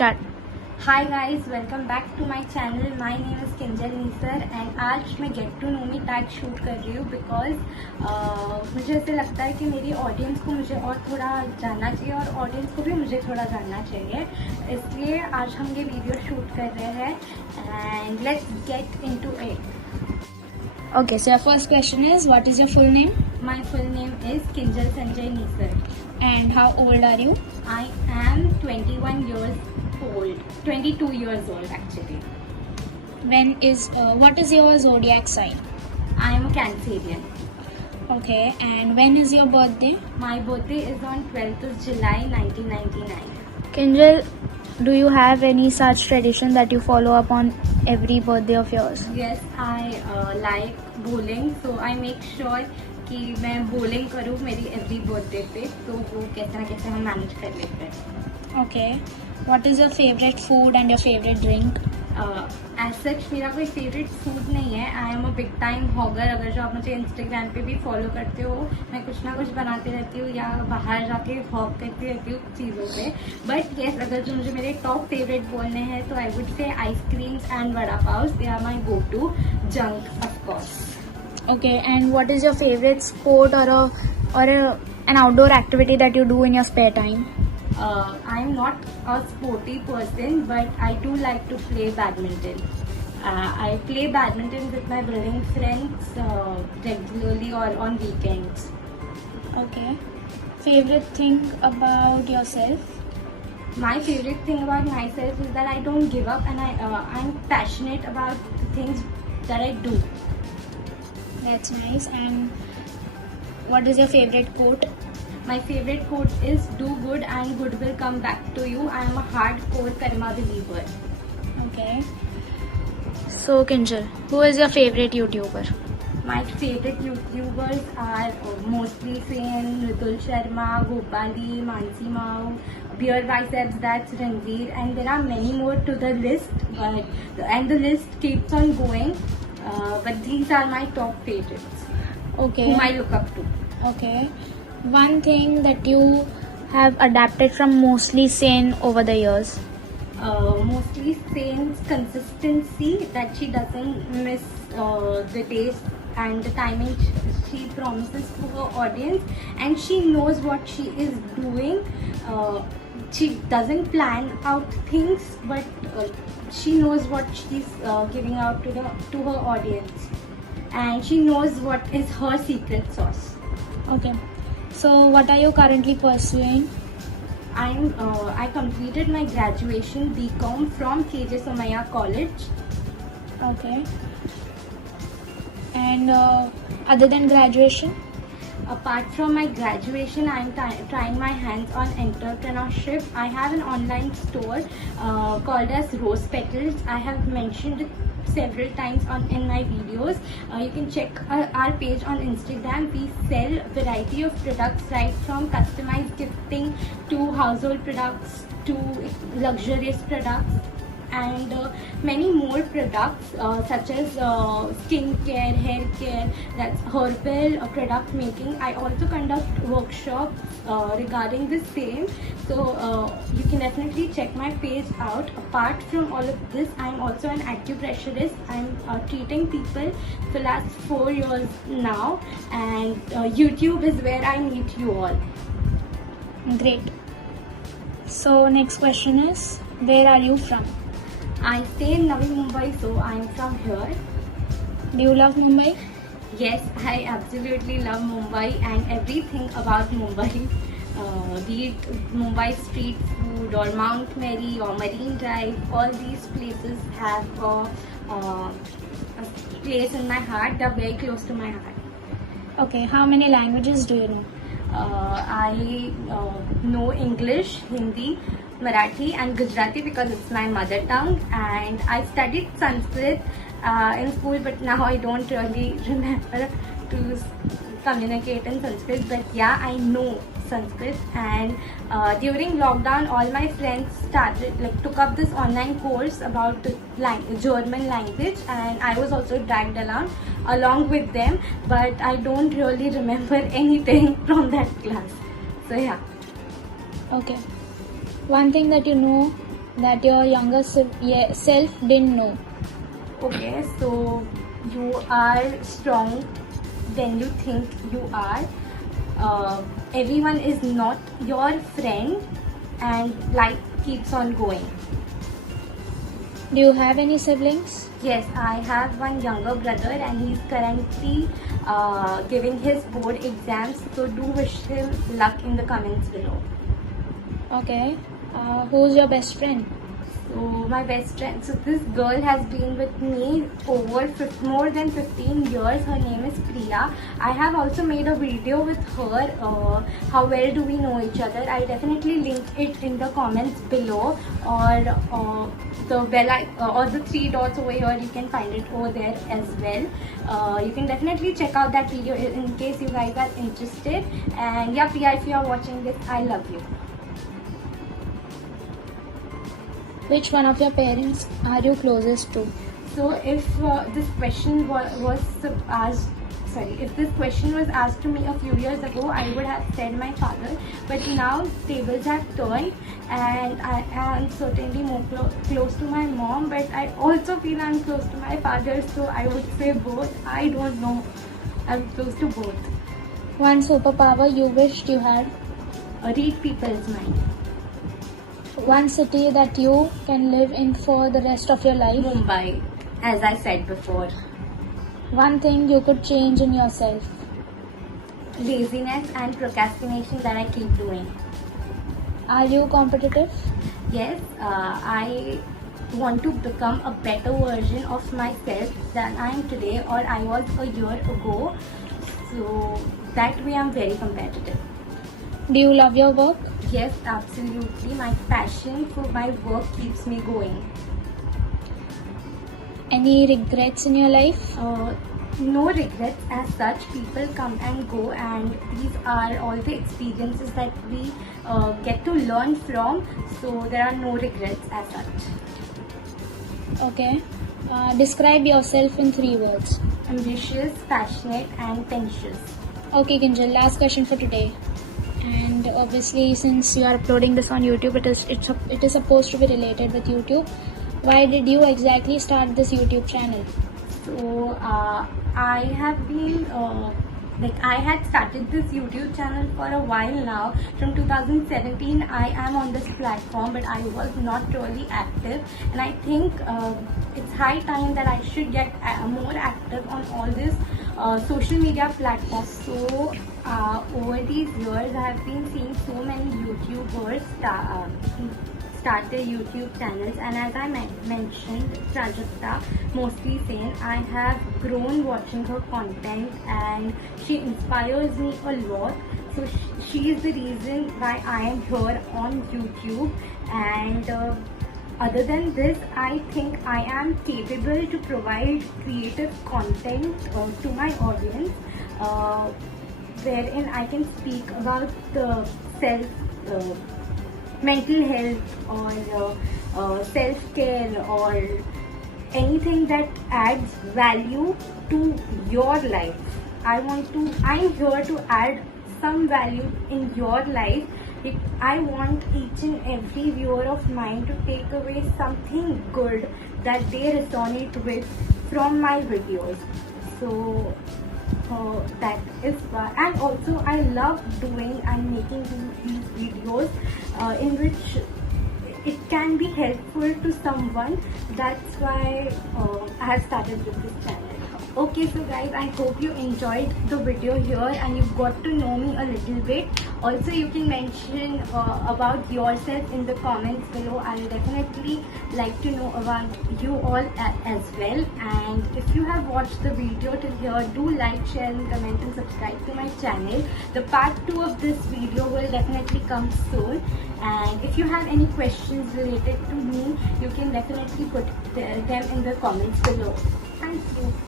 start. Hi guys, welcome back to my channel. My name is Kinjal Nisar and आज मैं get to know me tag shoot कर रही हूँ because मुझे ऐसे लगता है कि मेरी ऑडियंस को मुझे और थोड़ा जानना चाहिए और ऑडियंस को भी मुझे थोड़ा जानना चाहिए. इसलिए आज हम ये वीडियो शूट कर रहे हैं and let's get into it. Okay, so your first question is, what is your full name my full name is Kinjal Sanjay Nisar. and how old are you? I am 21 years old, 22 years old actually. What is your zodiac sign? I am a Cancerian. Okay, and when is your birthday? My birthday is on 12th of July 1999. Kinjal, do you have any such tradition that you follow up on every birthday of yours? Yes, I like bowling, so I make sure कि मैं bowling करूँ मेरी every birthday पे, तो वो कैसे ना कैसे हम manage कर लेते हैं. Okay, what is your favorite food and your favorite drink? As such मेरा कोई favorite food नहीं है. I am a big time hogger. अगर जो आप मुझे Instagram पे भी follow करते हो, मैं कुछ ना कुछ बनाती रहती हूँ या बाहर जाके hog करती रहती हूँ चीज़ों पे. But yes, अगर जो मुझे मेरे top favorite बोलने हैं तो I would say ice creams and vada pav. They are my go-to. Junk, of course. Okay, and what is your favorite sport or an outdoor activity that you do in your spare time? I'm not a sporty person, but I do like to play badminton. I play badminton with my building friends regularly or on weekends. Okay, favorite thing about yourself? My favorite thing about myself is that I don't give up and I'm passionate about the things that I do. That's nice. And what is your favorite quote? My favorite quote is do good and good will come back to you. I am a hardcore karma believer. Okay. So Kinjal, who is your favorite YouTuber? My favorite YouTubers are mostly Sen, Ritul Sharma, Gopali, Mansi Mao, Beer Biceps, that's Ranveer, and there are many more to the list, and the list keeps on going. But these are my top favorites. Okay. Whom I look up to. Okay. One thing that you have adapted from Mostly Sane over the years? Mostly Sane's consistency, that she doesn't miss the days and the timing she promises to her audience, and she knows what she is doing. She doesn't plan out things, but she knows what she's giving out to her audience, and she knows what is her secret sauce. Okay. So what are you currently pursuing? I completed my graduation BCom from KJ Somaiya College. Okay. And other than graduation? Apart from my graduation, I am trying my hands on entrepreneurship. I have an online store called as Rose Petals. I have mentioned it several times in my videos. You can check our page on Instagram. We sell variety of products, right from customized gifting to household products to luxurious products, and many more products such as skincare, hair care, that's herbal product making. I also conduct workshops regarding the same, so you can definitely check my page out. Apart from all of this, I'm also an acupressurist. I'm treating people for the last 4 years now, and YouTube is where I meet you all. Great. So next question is, where are you from? I stay in Navi Mumbai, so I'm from here. Do you love Mumbai? Yes, I absolutely love Mumbai and everything about Mumbai. Be it Mumbai street food or Mount Mary or Marine Drive, all these places have a place in my heart. They're very close to my heart. Okay, how many languages do you know? I know English, Hindi, Marathi and Gujarati because it's my mother tongue, and I studied Sanskrit in school, but now I don't really remember to communicate in Sanskrit, but yeah, I know Sanskrit. And during lockdown, all my friends took up this online course about the German language, and I was also dragged along with them, but I don't really remember anything from that class. So yeah. Okay. One thing that you know that your younger self didn't know? Okay, so you are strong than you think you are. Everyone is not your friend, and life keeps on going. Do you have any siblings? Yes, I have one younger brother, and he's currently giving his board exams. So do wish him luck in the comments below. Okay. Who's your best friend? So my best friend, so this girl has been with me over more than 15 years. Her name is Priya. I have also made a video with her, how well do we know each other. I'll definitely link it in the comments below, or the bell or the 3 dots over here, you can find it over there as well. You can definitely check out that video in case you guys are interested. And yeah, Priya, if you are watching this, I love you. Which one of your parents are you closest to? So if this question was asked, if this question was asked to me a few years ago, I would have said my father. But now tables have turned, and I am certainly more close to my mom. But I also feel I'm close to my father, so I would say both. I don't know. I'm close to both. One superpower you wished you had? Read people's mind. One city that you can live in for the rest of your life? Mumbai, as I said before. One thing you could change in yourself? Laziness and procrastination that I keep doing. Are you competitive? Yes, I want to become a better version of myself than I am today, or I was a year ago. So that way I'm very competitive. Do you love your work? Yes, absolutely. My passion for my work keeps me going. Any regrets in your life? No regrets as such. People come and go, and these are all the experiences that we get to learn from. So there are no regrets as such. Okay. Describe yourself in 3 words. Ambitious, passionate, and tenacious. Okay, Kinjal, last question for today. And obviously, since you are uploading this on YouTube, it is supposed to be related with YouTube. Why did you exactly start this YouTube channel? So I have been I had started this YouTube channel for a while now. From 2017 I am on this platform, but I was not really active, and I think it's high time that I should get more active on all these social media platforms. So over these years I have been seeing so many YouTubers start their YouTube channels, and as I mentioned, Prajakta, mostly sane, I have grown watching her content, and she inspires me a lot. So she is the reason why I am here on YouTube. And other than this, I think I am capable to provide creative content to my audience, wherein I can speak about the mental health, or self-care, or anything that adds value to your life. I'm here to add some value in your life. I want each and every viewer of mine to take away something good that they resonate with from my videos. So that is why. And also I love doing and making these videos in which it can be helpful to someone. That's why I have started with this channel. Okay, so guys, I hope you enjoyed the video here and you got to know me a little bit. Also, you can mention about yourself in the comments below. I will definitely like to know about you all as well. And if you have watched the video till here, do like, share and comment and subscribe to my channel. The part 2 of this video will definitely come soon. And if you have any questions related to me, you can definitely put them in the comments below. Thank you.